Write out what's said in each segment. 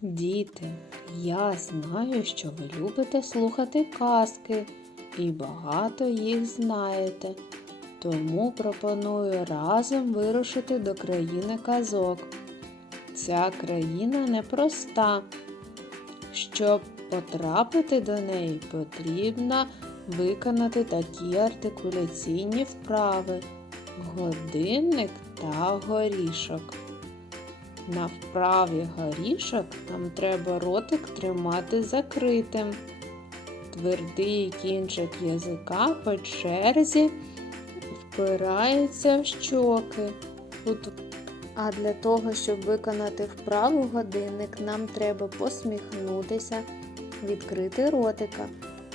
Діти, я знаю, що ви любите слухати казки і багато їх знаєте. Тому пропоную разом вирушити до країни казок. Ця країна непроста. Щоб потрапити до неї, потрібно виконати такі артикуляційні вправи: годинник та горішок. На вправі горішок нам треба ротик тримати закритим. Твердий кінчик язика по черзі впирається в щоки. А для того, щоб виконати вправу годинник, нам треба посміхнутися, відкрити ротика,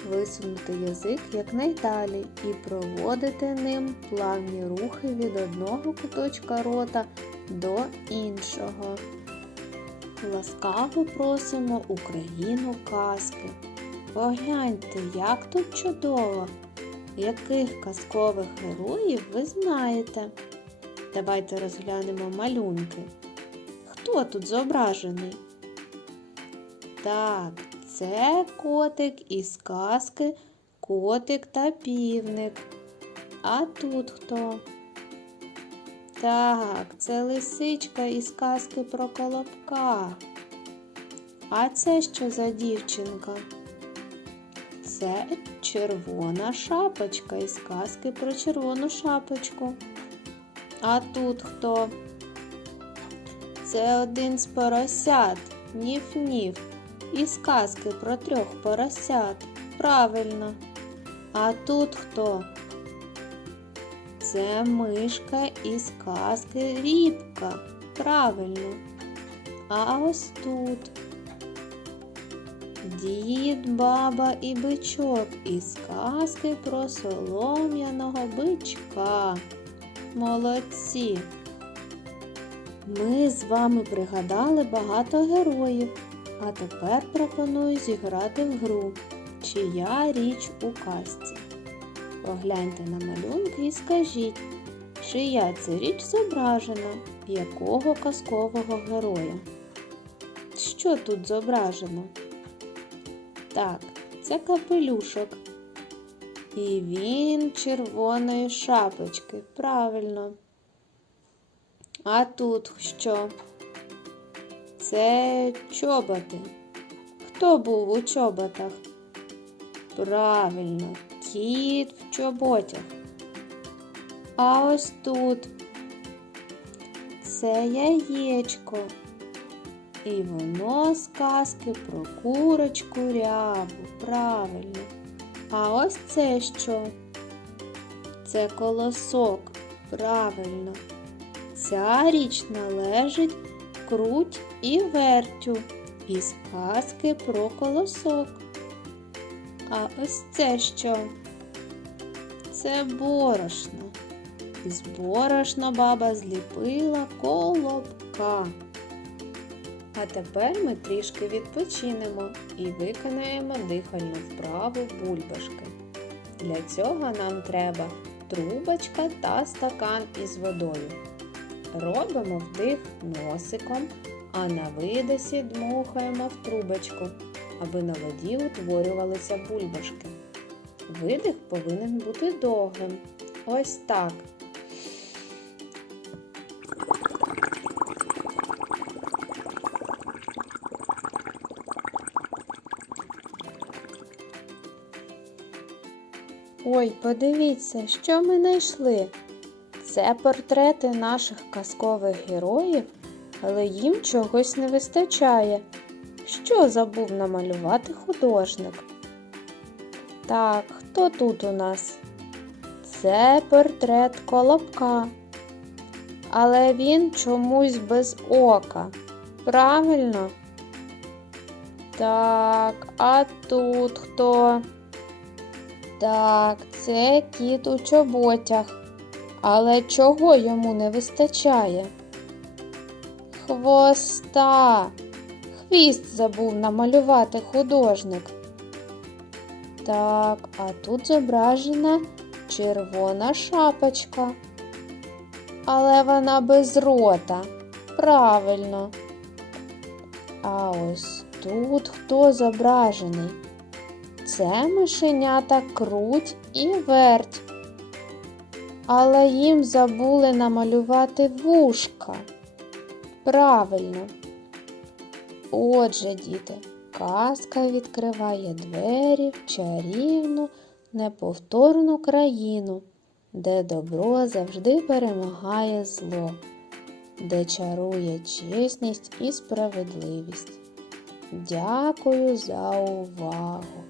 висунути язик якнайдалі і проводити ним плавні рухи від одного куточка рота до іншого. Ласкаво просимо Україну казки. Погляньте, як тут чудово! Яких казкових героїв ви знаєте? Давайте розглянемо малюнки. Хто тут зображений? Так, це котик із казки Котик та півник. А тут хто? Так, це лисичка із казки про колобка. А це що за дівчинка? Це червона шапочка із казки про червону шапочку. А тут хто? Це один з поросят, ніф-ніф, із казки про трьох поросят. Правильно. А тут хто? Це мишка із казки Рібка. Правильно. А ось тут дід, баба і бичок із казки про солом'яного бичка. Молодці. Ми з вами пригадали багато героїв, а тепер пропоную зіграти в гру, чия річ у казці. Погляньте на малюнки і скажіть, чия це річ зображена, якого казкового героя? Що тут зображено? Так, це капелюшок. І він червоної шапочки. Правильно. А тут що? Це чоботи. Хто був у чоботах? Правильно, кіт в чоботях. А ось тут це яєчко. І воно з казки про курочку рябу. Правильно. А ось це що? Це колосок. Правильно. Ця річ належить круть і вертю із казки про колосок. А ось це що? Це борошно. З борошна баба зліпила колобка. А тепер ми трішки відпочинемо і виконаємо дихальну вправу бульбашки. Для цього нам треба трубочка та стакан із водою. Робимо вдих носиком, а на видосі дмухаємо в трубочку, аби на воді утворювалися бульбашки. Видих повинен бути довгим. Ось так. Ой, подивіться, що ми знайшли. Це портрети наших казкових героїв, але їм чогось не вистачає. Що забув намалювати художник? Так, хто тут у нас? Це портрет колобка. Але він чомусь без ока. Правильно? Так, а тут хто? Так, це кіт у чоботях. Але чого йому не вистачає? Хвоста. Хвіст забув намалювати художник. Так, а тут зображена червона шапочка. Але вона без рота. Правильно. А ось тут хто зображений? Це мишенята круть і верть. Але їм забули намалювати вушка. Правильно. Отже, діти, казка відкриває двері в чарівну, неповторну країну, де добро завжди перемагає зло, де чарує чесність і справедливість. Дякую за увагу!